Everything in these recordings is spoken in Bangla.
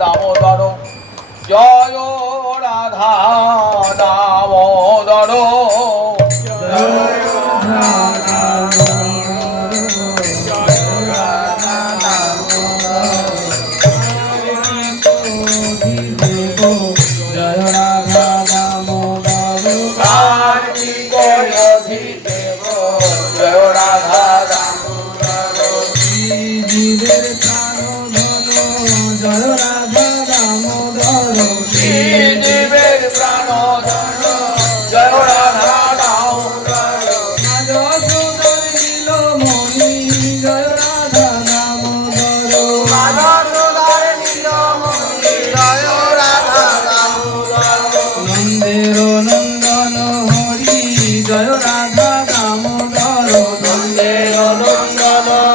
দামোদর। জয় রাধা দামোদর। Rama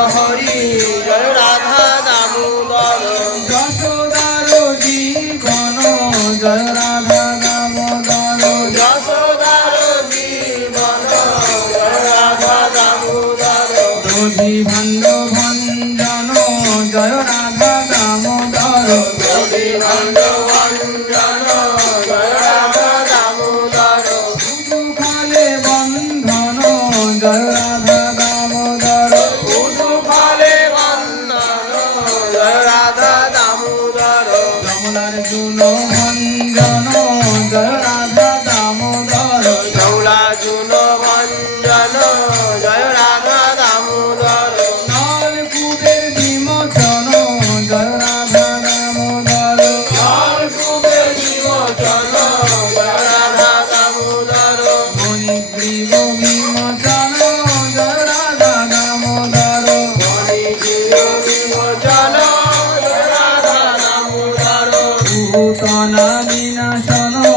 বিনা শোনো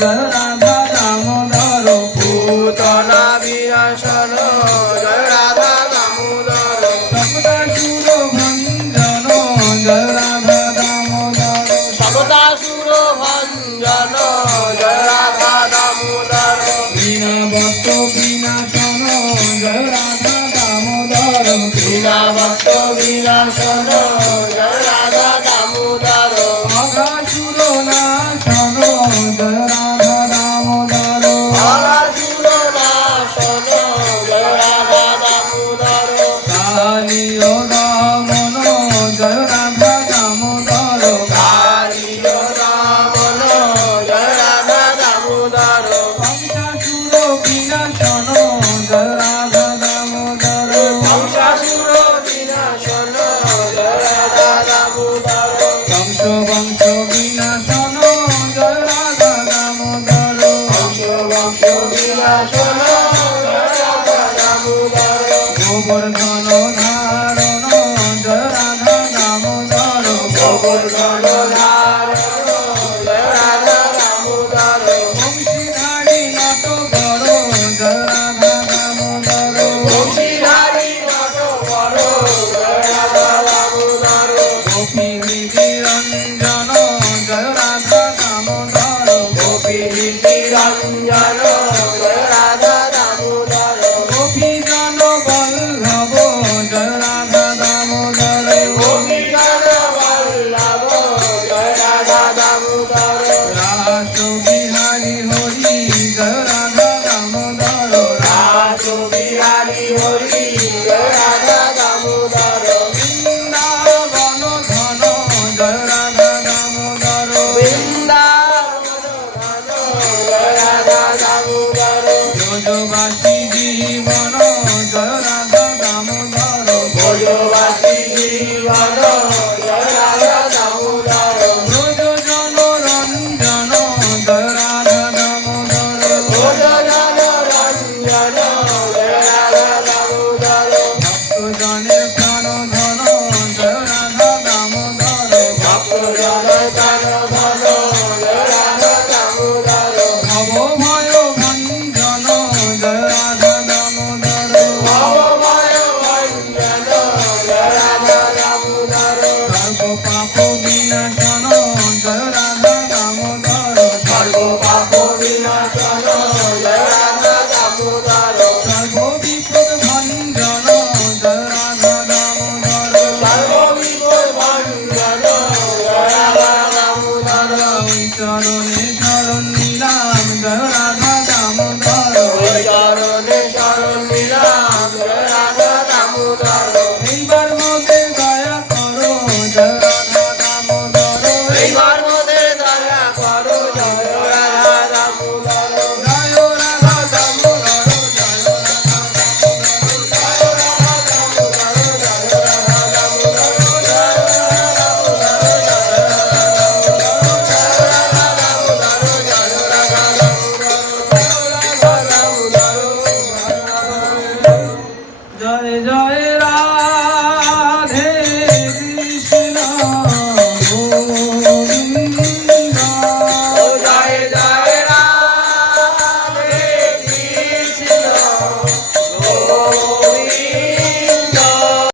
জয় রাধা দামোদর। পুতলা বিনা শোনো জয় রাধা দামোদর। সবদা সুর ভঞ্জন জয় রাধা বিনা বিনা করধন हरी